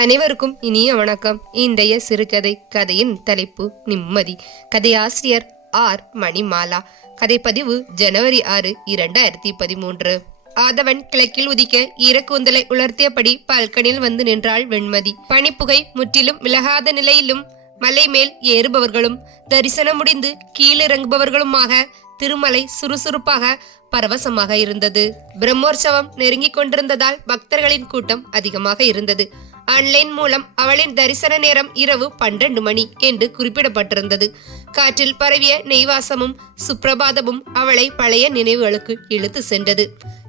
அனைவருக்கும் இனிய வணக்கம். இன்றைய சிறுகதை கதையின் தலைப்பு நிம்மதி. கதையாசிரியர் ஆர். மணிமாலா. கதைப்பதிவு ஜனவரி ஆறு இரண்டாயிரத்தி பதிமூன்று. ஆதவன் கிழக்கில் உதிக்க ஈரக்கூந்தலை உலர்த்தியபடி பால்கனில் வந்து நின்றாள் வெண்மதி. பனிப்புகை முற்றிலும் விலகாத நிலையிலும் மலை மேல் ஏறுபவர்களும் தரிசனம் முடிந்து கீழிறங்குபவர்களுமாக திருமலை சுறுசுறுப்பாக பரவசமாக இருந்தது. பிரம்மோற்சவம் நெருங்கிக் கொண்டிருந்ததால் பக்தர்களின் கூட்டம் அதிகமாக இருந்தது. ஆன்லைன் மூலம் அவளின் தரிசன நேரம் இரவு பன்னிரண்டு மணி என்று குறிப்பிடப்பட்டிருந்தது. காற்றில் பரவிய நெய்வாசமும் சுப்பிரபாதமும் அவளை பழைய நினைவுகளுக்கு இழுத்து சென்றது.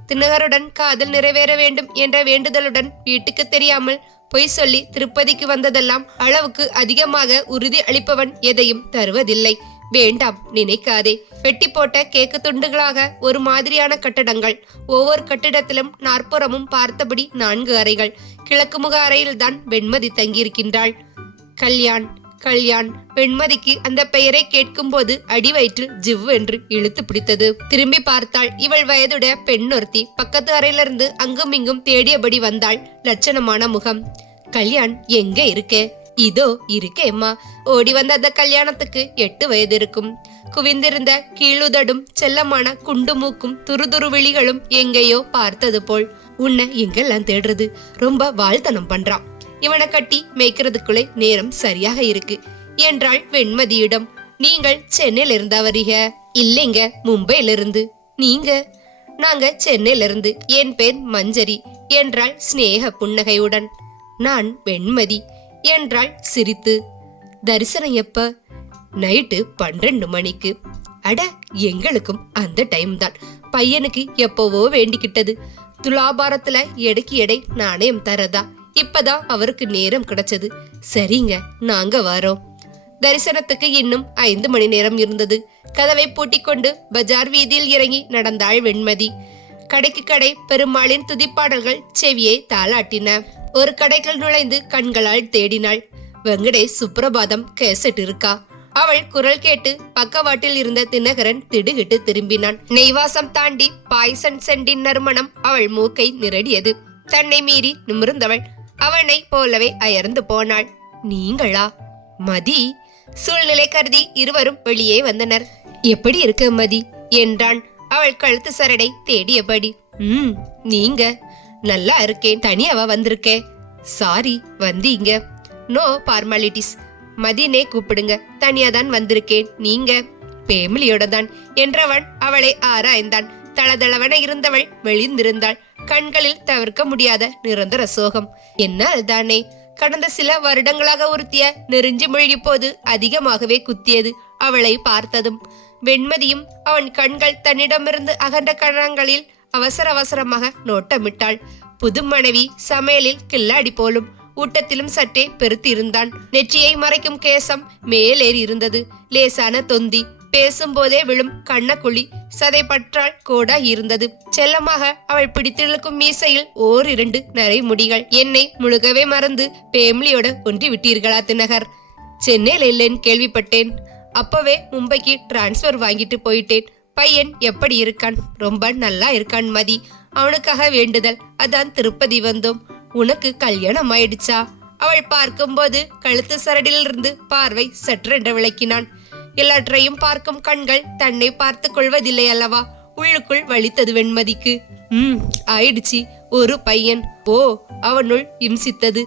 தினகருடன் காதல் நிறைவேற வேண்டும் என்ற வேண்டுதலுடன் வீட்டுக்கு தெரியாமல் பொய் சொல்லி திருப்பதிக்கு வந்ததெல்லாம் அளவுக்கு அதிகமாக உறுதி அளிப்பவன் எதையும் தருவதில்லை. வேண்டாம் நினைக்காதே. வெட்டி போட்ட கேக்கு துண்டுகளாக ஒரு மாதிரியான கட்டடங்கள். ஒவ்வொரு கட்டிடத்திலும் நாற்புறமும் பார்த்தபடி நான்கு அறைகள். கிழக்கு முக அறையில்தான் வெண்மதி தங்கியிருக்கின்றாள். கல்யாண் கல்யாண். வெண்மதிக்கு அந்த பெயரை கேட்கும்போது அடி வயிற்றில் ஜிவ் என்று இழுத்து பிடித்தது. திரும்பி பார்த்தாள் இவள் வயதுடைய பெண்ணொருத்தி பக்கத்து அறையிலிருந்து அங்கும் இங்கும் தேடியபடி வந்தாள் லட்சணமான முகம். கல்யாண் எங்க இருக்கே? இதோ இருக்கேம்மா ஓடி வந்த அந்த கல்யாணத்துக்கு எட்டு வயது இருக்கும். குவிந்திருந்த கீழுதடும் செல்லமான குண்டு மூக்கும் துருதுரு விழிகளும் எங்கேயோ பார்த்தது போல் உன்னை எங்கெல்லாம் தேடுறது? ரொம்ப வாழ்த்தனம் பண்றான். இவனை கட்டி மேய்க்கிறதுக்குள்ளே நேரம் சரியாக இருக்கு. என்றாள் வெண்மதியிடம். நீங்கள் சென்னையில இருந்தா வரீங்க இல்லைங்க மும்பையில இருந்து நீங்க? நாங்க சென்னையில இருந்து என் பேர் மஞ்சரி என்றாள் சிநேக புன்னகையுடன். நான் வெண்மதி. என்றாள் சிரித்து. தரிசனம் எப்ப? நைட்டு பன்னிரண்டு மணிக்கு. அட எங்களுக்கும் அந்த டைம் தான். பையனுக்கு எப்பவோ வேண்டிக்கிட்டது. துலாபாரத்துல எடைக்கு எடை நாணயம் தரதா? இப்பதான் அவருக்கு நேரம் கிடைச்சது. சரிங்க நாங்க வரோம். தரிசனத்துக்கு இன்னும் ஐந்து மணி நேரம் இருந்தது. கதவை பூட்டிக்கொண்டு பஜார் வீதியில் இறங்கி நடந்தாள் வெண்மதி. கடைக்கு கடை பெருமாளின் துதிப்பாடல்கள் செவியை தாளாட்டின. ஒரு கடைக்குள் நுழைந்து கண்களால் தேடினாள். வெங்கடேஷ் சுப்ரபாதம் கேசட் இருக்கா அவள் குரல் கேட்டு பக்கவாட்டில் இருந்த தினகரன் திடுகிட்டு திரும்பினான். நெய்வாசம் தாண்டி பாய்சன் சென்டின் நறுமணம் அவள் மூக்கை நிரடியது. தன்னை மீறி நிமிர்ந்தவள். அவனை போலவே அயர்ந்து போனாள். நீங்களா? மதி. சூழ்நிலை கருதி இருவரும் வெளியே வந்தனர். எப்படி இருக்க மதி? என்றான். அவள் கழுத்து சரடை தேடியபடி ம் நீங்க. நல்லா இருக்கேன் தனியாவா வந்திருக்கேன் சாரி வந்தீங்க. நோ ஃபார்மாலிட்டிஸ் மதினே கூப்பிடுங்க. தனியா தான் வந்திருக்கேன் நீங்க. பேமிலியோட தான் என்றவன் அவளை ஆராய்ந்தான். தளதளவன இருந்தவள் மெளிந்திருந்தாள் கண்களில் தவிர்க்க முடியாத நிரந்தர சோகம். என்னால் தானே கடந்த சில வருடங்களாக உறுத்திய நெருஞ்சி மொழி இப்போது அதிகமாகவே குத்தியது அவளை பார்த்ததும். வெண்மதியும் அவன் கண்கள் தன்னிடமிருந்து அகன்ற கணங்களில் அவசர அவசரமாக நோட்டமிட்டாள். புது மனைவி சமையலில் கில்லாடி போலும். ஊட்டத்திலும் சற்றே பெருத்திருந்தான். நெற்றியை மறைக்கும் கேசம் மேலேறி இருந்தது லேசான தொந்தி. பேசும்போதே விழும் கண்ணக்குழி சதை பற்றால் இருந்தது செல்லமாக அவள் பிடித்திருக்கும் மீசையில் ஓர் இரண்டு நரை முடிகள் என்னை முழுகவே மறந்து பேமிலியோட ஒன்றி விட்டீர்களா தினகர்? சென்னையில் இல்லைன்னு கேள்விப்பட்டேன். அப்பவே மும்பைக்கு டிரான்ஸ்ஃபர் வாங்கிட்டு போயிட்டேன். பையன் எப்படி இருக்கான்? ரொம்ப நல்லா இருக்கான் மதி. அவனுக்காக வேண்டுதல். அதான் திருப்பதி வந்தோம். உனக்கு கல்யாணம் ஆயிடுச்சா? அவள் பார்க்கும்போது கழுத்து சரடிலிருந்து பார்வை சற்றென்று விளக்கினான். எல்லாற்றையும் பார்க்கும் கண்கள் தன்னை பார்த்து கொள்வதில்லை அல்லவா? உள்ளுக்குள் வலித்தது வெண்மதிக்கு. ம் ஆயிடுச்சு. ஒரு பையன். ஓ அவனுள் இம்சித்தது.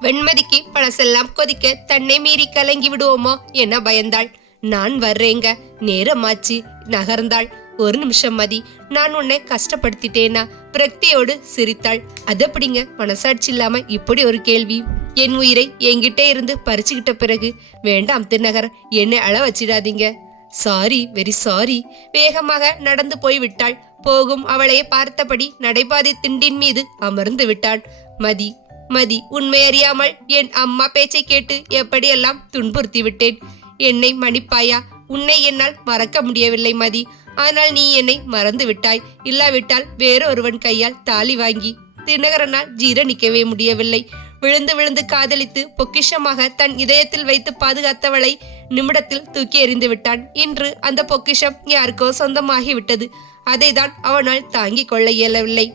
வெண்மதிக்கு பழசெல்லாம் கொதிக்க தன்னை மீறி கலங்கி விடுவோமோ? என பயந்தாள். நான் வர்றேங்க. நேரமாச்சு. நகர்ந்தாள். ஒரு நிமிஷம் மதி. நான் உன்னை கஷ்டப்படுத்திட்டேனா? பிரக்தியோடு சிரித்தாள். அதப்படிங்க மனசாட்சி இல்லாம இப்படி ஒரு கேள்வி. என் உயிரை என்கிட்டே இருந்து பறிச்சுக்கிட்ட பிறகு வேண்டாம் திருநகர். என்னை அள வச்சிடாதீங்க. சாரி வெரி சாரி வேகமாக நடந்து போய் விட்டாள் போகும் அவளை பார்த்தபடி நடைபாதை திண்டின் மீது அமர்ந்து விட்டான் மதி மதி உண்மை அறியாமல் என் அம்மா பேச்சை கேட்டு எப்படியெல்லாம் துன்புறுத்தி விட்டேன் என்னை மன்னிப்பாயா? உன்னை என்னால் மறக்க முடியவில்லை மதி. ஆனால் நீ என்னை மறந்து விட்டாய். இல்லாவிட்டால் வேறொருவன் கையால் தாலி வாங்கி தினகரனால் ஜீரணிக்கவே முடியவில்லை. விழுந்து விழுந்து காதலித்து பொக்கிஷமாக தன் இதயத்தில் வைத்து பாதுகாத்தவளை நிமிடத்தில் தூக்கி எறிந்து விட்டான். இன்று அந்த பொக்கிஷம் யாருக்கோ சொந்தமாகிவிட்டது. அதைதான் அவனால் தாங்கிக் கொள்ள இயலவில்லை.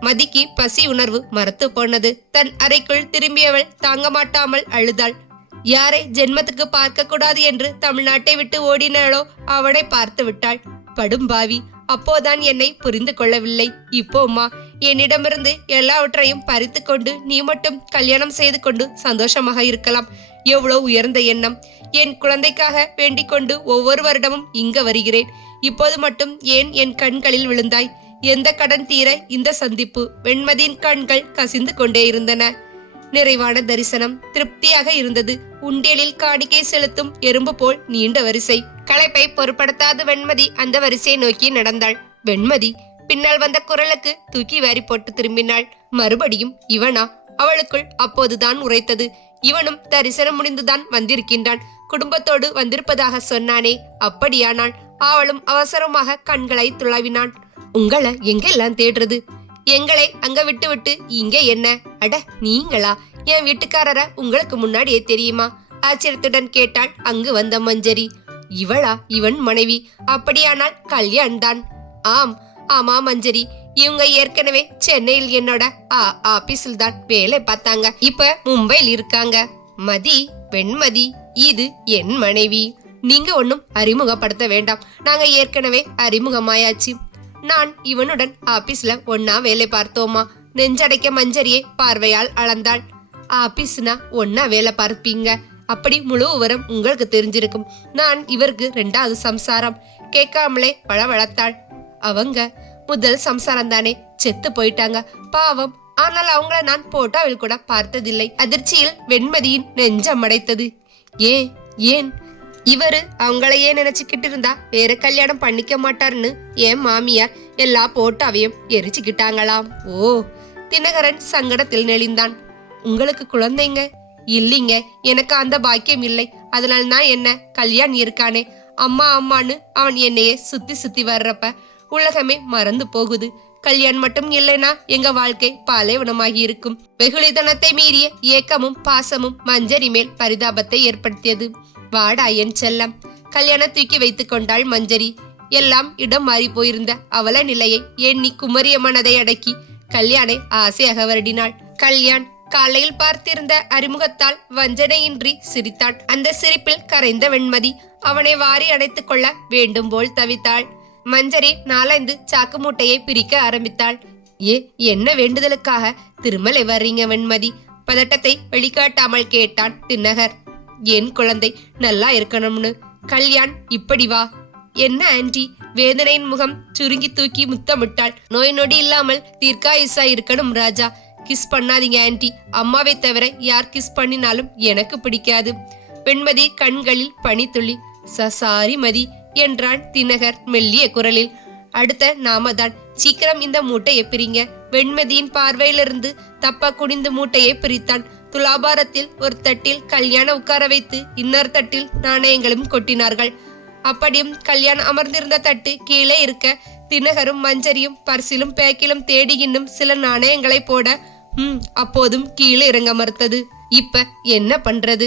மதிக்கு பசி உணர்வு மறத்து போனது. தன் அறைக்குள் திரும்பியவள் தாங்க மாட்டாமல் அழுதாள். யாரை ஜென்மத்துக்கு பார்க்க கூடாது என்று தமிழ்நாட்டை விட்டு ஓடினாளோ அவனை பார்த்து விட்டாள். படும்பாவி அப்போதான் என்னை புரிந்து கொள்ளவில்லை. இப்போம்மா என்னிடமிருந்து எல்லாவற்றையும் பறித்து கொண்டு நீ மட்டும் கல்யாணம் செய்து கொண்டு சந்தோஷமாக இருக்கலாம். எவ்வளோ உயர்ந்த எண்ணம். என் குழந்தைக்காக வேண்டிக் கொண்டு ஒவ்வொரு வருடமும் இங்க வருகிறேன். இப்போது மட்டும் ஏன் என் கண்களில் விழுந்தாய்? எந்த கடன் தீர இந்த சந்திப்பு? வெண்மதியின் கண்கள் கசிந்து கொண்டே இருந்தன. நிறைவான தரிசனம் திருப்தியாக இருந்தது. உண்டியலில் காடிக்கை செலுத்தும் எறும்பு போல் நீண்ட வரிசை. களைப்பை பொருட்படுத்தாத வெண்மதி அந்த வரிசையை நோக்கி நடந்தாள். வெண்மதி பின்னால் வந்த குரலுக்கு தூக்கி வாரி போட்டு திரும்பினாள். மறுபடியும் இவனா? அவளுக்குள் அப்போதுதான் உரைத்தது. இவனும் தரிசனம் முடிந்துதான் வந்திருக்கின்றான். குடும்பத்தோடு வந்திருப்பதாக சொன்னானே அப்படியானால்? அவளும் அவசரமாக கண்களை துளாவினான். உங்களை எங்கெல்லாம் தேடுறது? எங்களை அங்க விட்டு விட்டு இங்க என்ன? அட நீங்களா? என் வீட்டுக்காரர உங்களுக்கு முன்னாடியே தெரியுமா? ஆச்சரியத்துடன் கேட்டாள் அங்கு வந்த மஞ்சரி. இவளா? இவன் மனைவி. அப்படியானால் கல்யாண் தான் ஆம் ஆமா மஞ்சரி. இவங்க ஏற்கனவே சென்னையில் என்னோட ஆ- ஆபீஸில் தான் வேலை பார்த்தாங்க. இப்ப மும்பையில் இருக்காங்க. மதி பெண்மதி இது என் மனைவி. நீங்க ஒன்னும் அறிமுகப்படுத்த வேண்டாம். நாங்க ஏற்கனவே அறிமுகமாயாச்சு. நான் இவனுடன் ஆபீஸ்ல ஒன்னா வேலை பார்த்தோமா? நெஞ்சடைக்க மஞ்சரியை பார்வையால் அளந்தாள். ஆபீஸ்னா ஒன்னா வேலை பார்ப்பீங்க. அப்படி முழு விவரம் உங்களுக்கு தெரிஞ்சிருக்கும். நான் இவருக்கு ரெண்டாவது சம்சாரம். கேட்காமலே வளவளத்தாள் அவங்க முதல் சம்சாரம் தானே. செத்து போயிட்டாங்க. பாவம். ஆனால் அவங்கள நான் போட்டோவில் கூட பார்த்ததில்லை. அதிர்ச்சியில் வெண்மதியின் நெஞ்சம் அடைத்தது. ஏன்? ஏன்? இவரு அவங்களையே நினைச்சுக்கிட்டு இருந்தா வேற கல்யாணம் பண்ணிக்க மாட்டாருன்னு என் மாமியார் எல்லா போட்டாவையும் எரிச்சுக்கிட்டாங்களாம். ஓ தினகரன் சங்கடத்தில் நெளிந்தான். உங்களுக்கு குழந்தைங்க இல்லைங்க. எனக்கு அந்த பாக்கியம் இல்லை. அதனால நான் என்ன கல்யாண் இருக்கானே? அம்மா அம்மான்னு அவன் என்னையே சுத்தி சுத்தி வர்றப்ப உலகமே மறந்து போகுது. கல்யாண் மட்டும் இல்லைனா எங்க வாழ்க்கை பாலைவனமாகி இருக்கும். வெகுளிதனத்தை மீறிய ஏக்கமும் பாசமும் மஞ்சரி மேல் பரிதாபத்தை ஏற்படுத்தியது. வாடா என் செல்லம். கல்யாண தூக்கி வைத்துக் கொண்டாள் மஞ்சரி. எல்லாம் இடம் மாறி போயிருந்த அவல நிலையை எண்ணி குமரிய மனதை அடக்கி கல்யாணை ஆசையாக வருடினாள். கல்யாண் காலையில் பார்த்திருந்த அறிமுகத்தால் வஞ்சனையின்றி சிரித்தான் அந்த சிரிப்பில் கரைந்த வெண்மதி அவனை வாரி அடைத்துக் கொள்ள வேண்டும் போல் தவித்தாள். மஞ்சரி நாலந்து சாக்கு மூட்டையை பிரிக்க ஆரம்பித்தாள். ஏ என்ன வேண்டுதலுக்காக திருமலை வர்றீங்க வெண்மதி? பதட்டத்தை வெளிக்காட்டாமல் கேட்டான் தின்னகர் என் குழந்தை நல்லா இருக்கணும்னு. கல்யாண் இப்படி வா. என்ன ஆன்டி வேதனையின் முகம் சுருங்கி தூக்கி முத்தமிட்டாள். நோய் நொடி இல்லாமல் தீர்க்காயுசா இருக்கணும் ராஜா. கிஸ் பண்ணாதீங்க ஆன்டி அம்மாவை தவிர யார் கிஸ் பண்ணினாலும் எனக்கு பிடிக்காது. வெண்மதி கண்களில் பனித்துளி. சசாரி மதி என்றான் தினகர் மெல்லிய குரலில். அடுத்த நாம தான் சீக்கிரம் இந்த மூட்டையை பிரிங்க. வெண்மதியின் பார்வையிலிருந்து தப்பா குனிந்து மூட்டையை பிரித்தான். துலாபாரத்தில் ஒரு தட்டில் கல்யாண உட்கார வைத்து இன்னொரு தட்டில் நாணயங்களும் கொட்டினார்கள். அப்படியும் கல்யாணம் அமர்ந்திருந்த தட்டு கீழே இருக்க தினகரும் மஞ்சரியும் பர்சிலும் பேக்கிலும் தேடி இன்னும் சில நாணயங்களை போட ம் அப்போதும் கீழே இறங்க மறுத்தது. இப்ப என்ன பண்றது?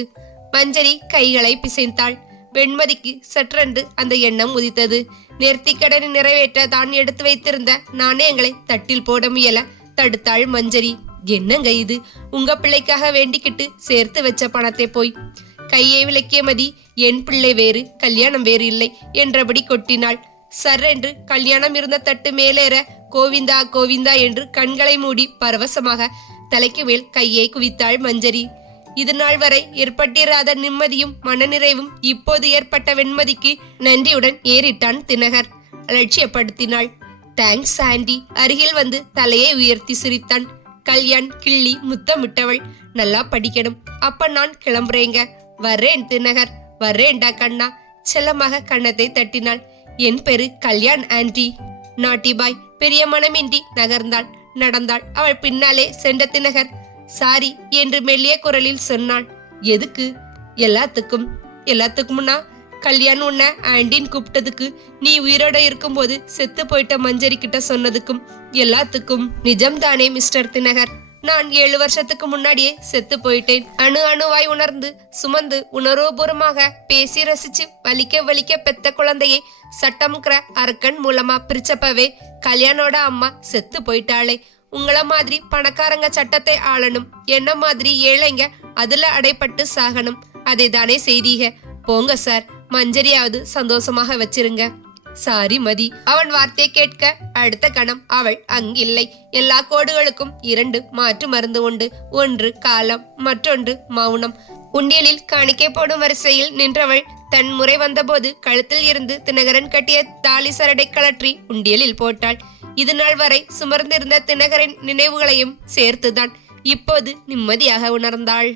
மஞ்சரி கைகளை பிசைந்தாள். வெண்மதிக்கு சற்றென்று அந்த எண்ணம் உதித்தது. நேர்த்திக்கடனை நிறைவேற்ற தான் எடுத்து வைத்திருந்த நாணயங்களை தட்டில் போட முயல தடுத்தாள் மஞ்சரி. என்னங்க இது? உங்க பிள்ளைக்காக வேண்டிக்கிட்டு சேர்த்து வச்ச பணத்தை போய். கையை விளக்கிய மதி என் பிள்ளை வேறு கல்யாணம் வேறு இல்லை என்றபடி கொட்டினாள். சர்ரென்று கல்யாணம் இருந்த தட்டு மேலேற கோவிந்தா கோவிந்தா என்று கண்களை மூடி பரவசமாக தலைக்கு மேல் கையை குவித்தாள் மஞ்சரி. இது நாள் வரை ஏற்பட்டிராத நிம்மதியும் மனநிறைவும் இப்போது ஏற்பட்ட வெண்மதிக்கு நன்றியுடன் ஏறிட்டான் தினகர். அலட்சியப்படுத்தினாள். Thanks aunty. அருகில் வந்து தலையை உயர்த்தி சிரித்தான். கல்யாண் கிள்ளி முத்தமிட்டவள் நல்லா படிக்கணும். அப்ப நான் கிளம்புறேங்க. வர்றேன் தினகர் வர்றேன்டா கண்ணா. செல்லமாக கண்ணத்தை தட்டினாள். என் பேரு கல்யாண் ஆண்டி. நாட்டி பாய் பெரிய மனமின்றி நகர்ந்தாள். நடந்தாள். அவள் பின்னாலே சென்ற தினகர் சாரி என்று மெல்லிய குரலில் சொன்னாள். எதுக்கு? எல்லாத்துக்கும். எல்லாத்துக்கும்னா கல்யாண் உன்னை ஆண்டின்னு கூப்பிட்டதுக்கு நீ உயிரோட இருக்கும்போது செத்து போயிட்ட மஞ்சரி கிட்ட சொன்னதுக்கும் எல்லாத்துக்கும் நிஜம்தானே மிஸ்டர் தினகர். நான் ஏழு வருஷத்துக்கு முன்னாடியே செத்து போயிட்டேன். அணு அணுவாய் உணர்ந்து சுமந்து உணர்வுபூர்வமாக பேசி ரசிச்சு வலிக்க வலிக்க பெத்த குழந்தையை சட்டம்ங்கிற அரக்கன் மூலமா பிரிச்சப்பவே கல்யாணோட அம்மா செத்து போயிட்டாளே. உங்கள மாதிரி பணக்காரங்க சட்டத்தை ஆளணும். என்ன மாதிரி ஏழைங்க அதுல அடைப்பட்டு சாகணும். அதை தானே செய்தீங்க போங்க சார். மஞ்சரியாவது சந்தோஷமாக வச்சிருங்க. சாரி மதி அவன் வார்த்தை கேட்க அடுத்த கணம் அவள் அங்கில்லை. எல்லா கோடுகளுக்கும் இரண்டு மாற்று மருந்து உண்டு. ஒன்று காலம் மற்றொன்று மௌனம். உண்டியலில் காணிக்கை போடும் வரிசையில் நின்றவள் தன் முறை வந்தபோது கழுத்தில் இருந்து தினகரன் கட்டிய தாலி சரடை கழற்றி உண்டியலில் போட்டாள். இது நாள் வரை சுமர்ந்திருந்த தினகரின் நினைவுகளையும் சேர்த்துதான் இப்போது நிம்மதியாக உணர்ந்தாள்.